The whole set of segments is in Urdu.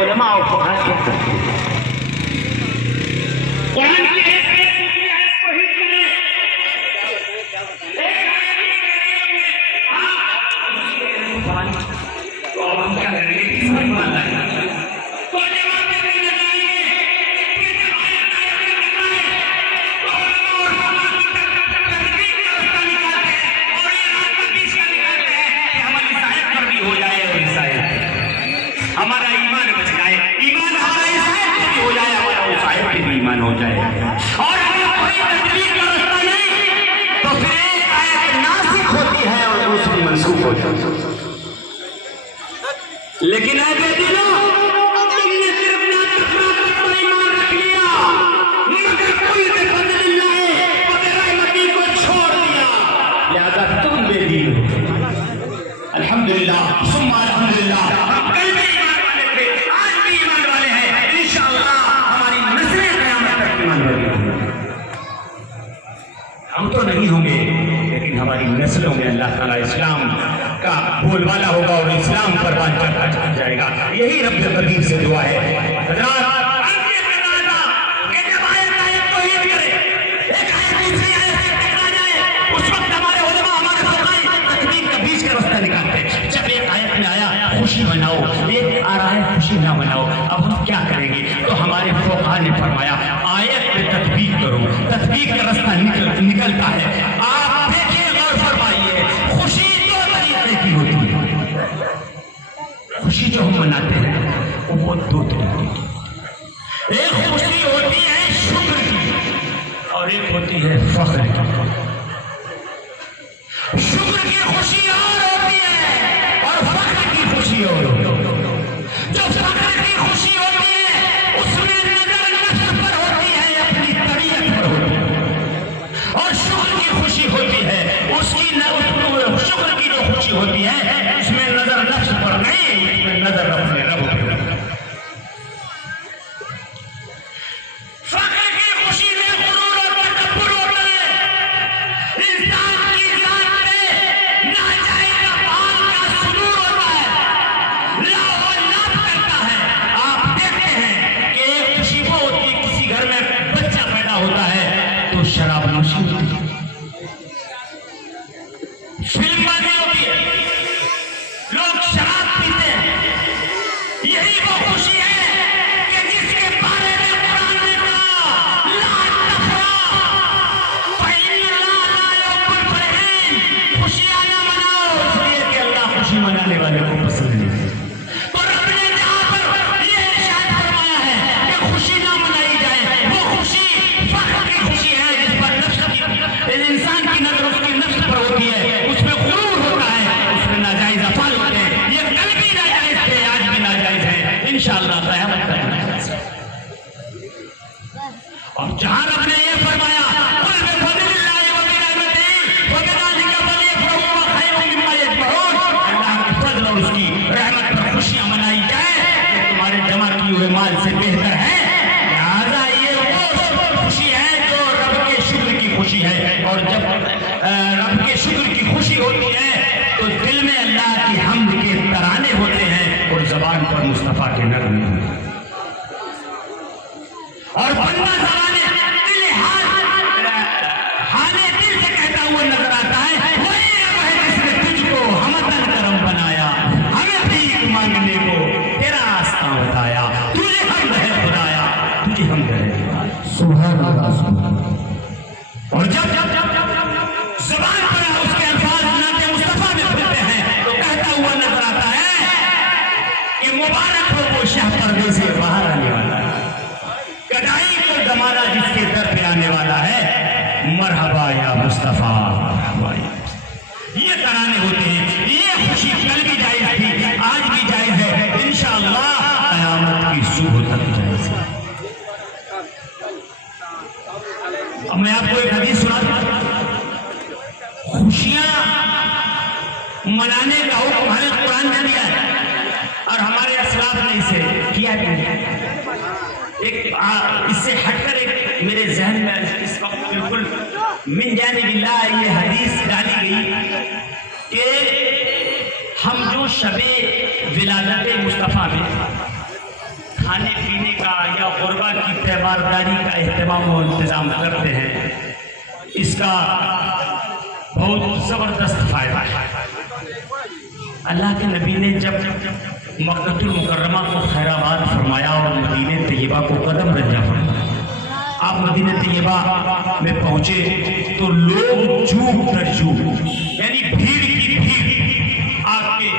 علماء اور فقہا کیا کرتے ہیں. قرآن کی ایک آیت کو ہٹ کریں، تو اب ہم کیا کریں گے؟ کس پر ایمان لائیں گے؟ تو جواب دینے لگائیں گے کہ جب آیت لگائے تو علماء اور فقہا کی تدبیر کا راستہ نکالتے ہیں اور یہ راستہ بیچ کا نکالتے ہیں کہ ہماری عیسائیت پر بھی ہو جائے اور عیسائیت ہمارا ایمان بچ جائے، ایمان ہمارا عیسائیت پر بھی ہو جائے، ہمارا عیسائیت پر بھی ایمان ہو جائے. اور اگر کوئی تدبیر کا راستہ نہیں تو پھر ایک آیت ناسخ ہوتی ہے اور دوسری منسوخ ہو جاتی ہے. لیکن اے بے دلو، تم نے صرف لا تفرقوا پر ایمان رکھ لیا مگر کوئی بفضل اللہ وبرحمتہ کو چھوڑ دیا، لہذا تم بے دل ہو. الحمدللہ ثم الحمدللہ، ہم کل بھی ایمان والے تھے، آج بھی ایمان والے ہیں، انشاءاللہ ہماری نسلیں قیامت تک ایمان والی ہوں گی. ہم تو نہیں ہوں گے لیکن ہماری نسلوں میں اللہ تعالیٰ اسلام کا بول والا ہوگا اور اسلام پروان چڑھتا چلا جائے گا. یہی رب قدیر سے دعا ہے. حضرات، جب آیت کو ہٹ کرے، ایک آیت دوسری آیت سے ٹکرا جائے، اس وقت ہمارے علماء ہمارے فقہاء تکلیف کا بیچ کا راستہ نکالتے ہیں. جب ایک آیت میں آیا خوشی مناؤ، ایک آ رہا ہے خوشی نہ مناؤ، اب ہم کیا کریں گے؟ تو ہمارے فقہاء نے فرمایا آیت پہ تطبیق کرو، تطبیق کا راستہ نکلتا ہے. آپ دیکھیے، غور فرمائیے، خوشی دو طریقے کی ہوتی ہے. خوشی جو ہم مناتے ہیں وہ دو طریقے کی. ایک خوشی ہوتی ہے شکر کی اور ایک ہوتی ہے فخر کی. شکر کی خوشی اور ہوتی ہے اور فخر کی خوشی اور ہوتی ہے. جو فخر کی خوشی ہوتی ہے اس میں نظر نفس پر ہوتی ہے، اپنی طبیعت پر ہوتی ہے. اور شکر کی خوشی ہوتی ہے، اس کی شکر کی جو خوشی ہوتی ہے اس میں نظر نفس پر نہیں، اس میں نظر اپنے رب پر. فخر کی خوشی میں غرور اور تکبر ہوتا ہے، انسان کی ذات میں ناجائز افعال کا صدور ہوتا ہے، لاو و لاب کرتا ہے. آپ دیکھتے ہیں کہ ایک خوشی وہ ہوتی ہے کسی گھر میں بچہ پیدا ہوتا ہے تو شراب نوشی ہوتی ہے، فلم بازی ہوتی ہے، لوگ شراب پیتے ہیں. یہی وہ خوشی ہے کہ جس کے بارے میں قرآن نے کہا لا تفرح فإن اللہ لا يحب الفرحین. خوشیاں نہ مناؤ اس لیے کہ اللہ خوشی منانے والے کو پسند نہیں. تو رب نے جہاں پر یہ ارشاد فرمایا ہے کہ خوشی نہ منائی جائے، وہ خوشی فخر کی خوشی ہے جس پر نفس کی انسان کی نظر اس کی نفس پر ہوتی ہے، اس میں غرور ہوتا ہے، اس میں ناجائز افعال ہوتے ہیں. یہ کل بھی ناجائز تھے، آج بھی ناجائز ہے، انشاءاللہ قیامت تک ناجائز ہے. اور جہاں رب نے یہ فرمایا قل بفضل اللہ وبرحمتہ وبذلک فلیفرحوا هو خیر مما یجمعون، اللہ کے فضل اور اس کی رحمت پر خوشیاں منائی جائے یہ تمہارے جمع کیے ہوئے مال سے بہتر ہے. لہذا یہ وہ خوشی ہے جو رب کے شکر کی خوشی ہے. اور جب رب کے شکر کی خوشی ہوتی ہے تو دل میں اللہ کی حمد کے ترانے ہوتے ہیں اور زبان پر مصطفیٰ کے نغمے ہوتے ہیں. اور بندہ زبان دل حال دل سے کہتا ہوا نظر آتا ہے وہی رب ہے جس نے تجھ کو ہمتن کرم بنایا، ہمیں بھیک مانگنے کو تیرا راستہ بتایا. تجھے حمد ہے خدایا، تجھے حمد ہے. سبحان اللہ. اور جب زبان پر اس کے الفاظ نعت مصطفیٰ میں پھرتے ہیں تو کہتا ہوا نظر آتا ہے کہ مبارک ہو وہ شاہ پردے سے باہر آنے والا ہے، گدائی کو زمانہ جس کے در پہ آنے والا ہے. مرحبا یا مصطفیٰ، مرحبا یا مصطفیٰ. یہ ترانے ہوتے ہیں. یہ خوشی کل بھی جائز تھی، آج بھی جائز ہے، انشاءاللہ قیامت کی صبح تک جائز ہے. اب میں آپ کو ایک حدیث سناتا ہوں. خوشیاں منانے کا حکم ہمیں قرآن نے دیا ہے اور ہمارے اسلاف نے اسے کیا بھی ہے. ایک اس سے ہٹ کر ایک میرے ذہن میں اس وقت بالکل من جانب اللہ یہ حدیث ڈالی گئی کہ ہم جو شب ولادت مصطفیٰ میں کھانے پینے کا یا غربا کی تیمارداری کا اہتمام و انتظام کرتے ہیں، اس کا بہت زبردست فائدہ ہے۔ اللہ کے نبی نے جب مکہ المکرمہ کو خیر آباد فرمایا اور مدینہ طیبہ کو قدم رجا فرمایا، آپ مدینہ طیبہ میں پہنچے تو لوگ جوب در جوب، یعنی بھیڑ کی بھیڑ، آپ کے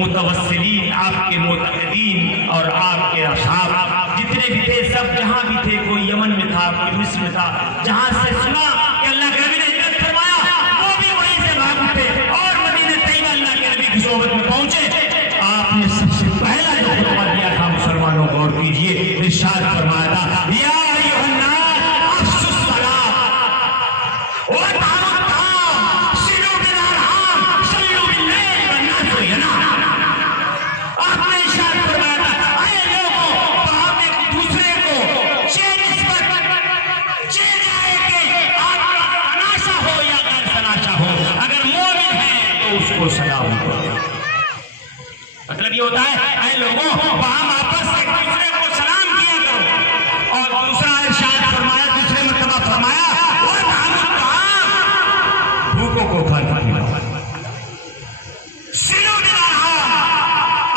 متوسلین، آپ کے معتقدین اور آپ کے اصحاب جتنے بھی تھے، سب جہاں بھی تھے، کوئی یمن میں تھا، کوئی مصر میں تھا، جہاں سے سنا کہ اللہ کے نبی نے ہجرت فرمایا وہ بھی وہیں سے بھاگ اٹھے اور مدینہ طیبہ اللہ کے نبی کی صحبت میں پہنچے۔ آپ نے سب سے پہلا جو خطبہ دیا تھا، مسلمانوں غور کیجئے، ارشاد فرمایا تھا، یا ایھا الناس افشوا السلام واتقوا الطعام صلوا بالارحام صلوا باللیل والناس ینام۔ آپ نے ارشاد فرمایا تھا، اے لوگوں، آپ ایک دوسرے کو چین آئے کہ آپ کا تناشا ہو یا غیر تناشا ہو، اگر مومن ہے تو اس کو سلام کرو۔ مطلب یہ ہوتا ہے، اے لوگوں، ہم آپس سے ایک دوسرے کو سلام کیا کرو۔ اور دوسرا ارشاد فرمایا، دوسرے مرتبہ فرمایا، وَاطْعِمُوا الطَّعَامَ، بھوکوں کو کھانا کھلاؤ۔ صِلُوا بِالْأَرْحَامِ،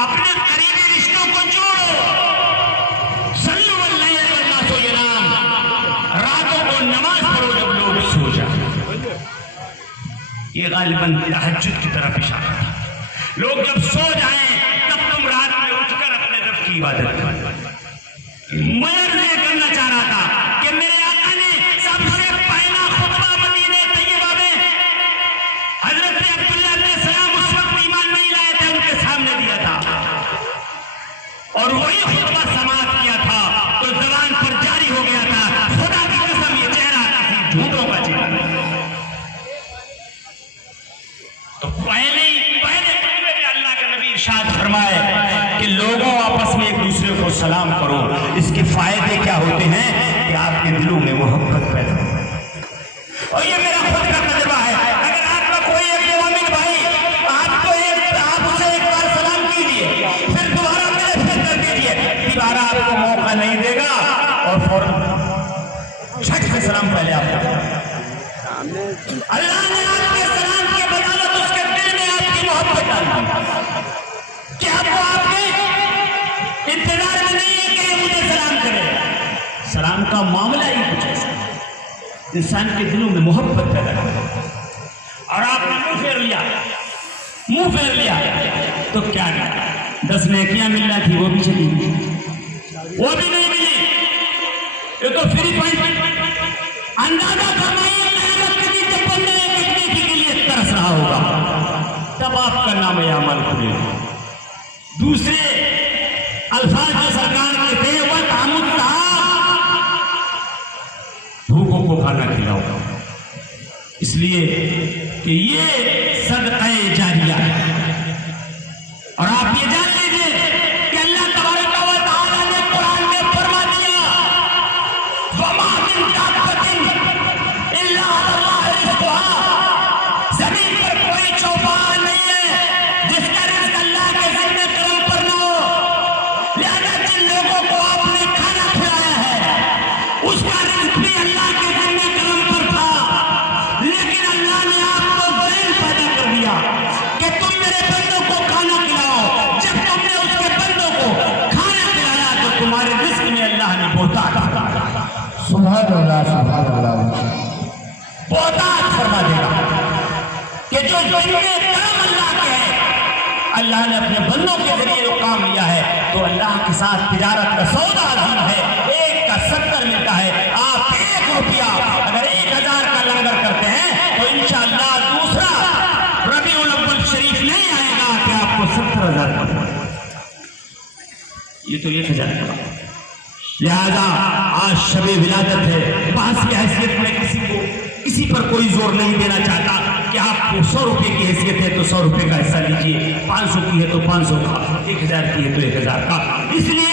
اپنے قریبی رشتوں کو جوڑو۔ صلوا باللیل والناس ینام، راتوں کو نماز پڑھو جب لوگ سو جائیں۔ یہ غالباً تہجد کی طرف اشارہ تھا، لوگ جب سو جائیں تب تم رات میں اٹھ کر اپنے رب کی عبادت کرو۔ میں یہ کرنا چاہ رہا تھا کہ میرے آقا نے سب سے پہلا خطبہ مدینہ طیبہ میں حضرت عبداللہ بن سلام اس وقت ایمان نہیں لائے تھے، ان کے سامنے دیا تھا، اور وہی خطبہ سماعت کیا تھا تو زبان پر جاری ہو گیا تھا، خدا کی قسم یہ چہرہ کسی جھوٹوں کا چہرہ نہیں۔ تو پہلے ارشاد فرمائے کہ لوگوں آپس میں ایک دوسرے کو سلام کرو۔ اس کے فائدے کیا ہوتے ہیں کہ آپ کے دلوں میں محبت پیدا ہوتی ہے۔ اور یہ میرا خود کا تجربہ ہے، اگر آپ کا کوئی ایک مومن بھائی آپ اسے ایک بار سلام کیجئے، پھر دوبارہ پھر کر دیجئے، دوبارہ آپ کو موقع نہیں دے گا اور فوراً چھٹ سے سلام پہلے آپ کو۔ اللہ نے آپ کے سلام کے بدولت اس کے دل میں آپ کی محبت ڈالی کہ اب وہ آپ کے انتظار میں نہیں ہے کہ مجھے سلام کرے۔ سلام کا معاملہ ہی کچھ ایسا ہے، انسان کے دلوں میں محبت پیدا کرتا ہے۔ اور آپ نے منہ پھیر لیا تو کیا کہا، 10 نیکیاں ملنا تھی وہ بھی چلی گئی، وہ بھی نہیں ملی، یہ تو فری پوائنٹ۔ اندازہ فرمائیے قیامت کے دن جب بندہ ایک نیکی کے لیے ترس رہا ہوگا، تب آپ کا نام عمل کھلے گا۔ دوسرے الفاظ جو سرکار کہتے ہیں، وَاطْعِمُوا الطَّعَامَ، بھوکوں کو کھانا کھلاؤ، اس لیے کہ یہ صدقہ جاریہ ہے۔ اور آپ یہ جان لیجئے کہ اللہ تبارک و تعالیٰ نے قرآن میں فرما دیا، وَمَا مِن دَابَّةٍ إِلَّا عَلَى اللَّهِ رِزْقُهَا، زمین پر کوئی چوپان نہیں ہے جس کا رزق اللہ کے ذمہ کرم پر نہ ہو۔ لہذا جن لوگوں کو آپ نے کھانا کھلایا ہے اس کا رزق بھی اللہ کے ذمہ کرم پر تھا، لیکن اللہ نے آپ کو ذہن پیدا کر دیا کہ تم میرے بندوں کو کھانا کھلاؤ۔ جب تم نے اس کے بندوں کو کھانا کھلایا تو تمہارے رزق میں اللہ نے بہتات فرما دیا۔ سبحان اللہ، سبحان اللہ، بہتات فرما دے گا کہ جو ذمہ کرم اللہ کے ہے، اللہ نے اپنے بندوں کے ذریعے جو کام لیا ہے تو اللہ کے ساتھ تجارت کا سودا عظیم ہے، 1 کا 70 ملتا ہے۔ آپ 1 روپیہ اگر 1000 کا لنگر کرتے ہیں تو انشاءاللہ دوسرا ربیع الاول شریف نہیں آئے گا کہ آپ کو 70,000 کا ملے۔ یہ تو 1000 کا۔ لہذا آج شب ولادت ہے، بحث کی حیثیت میں کسی پر کوئی زور نہیں دینا چاہتا کہ آپ کو 100 روپے کی حیثیت ہے تو 100 روپے کا حصہ لیجئے، 500 کی ہے تو 500 کا، 1000 کی ہے تو 1000 کا۔ اس لیے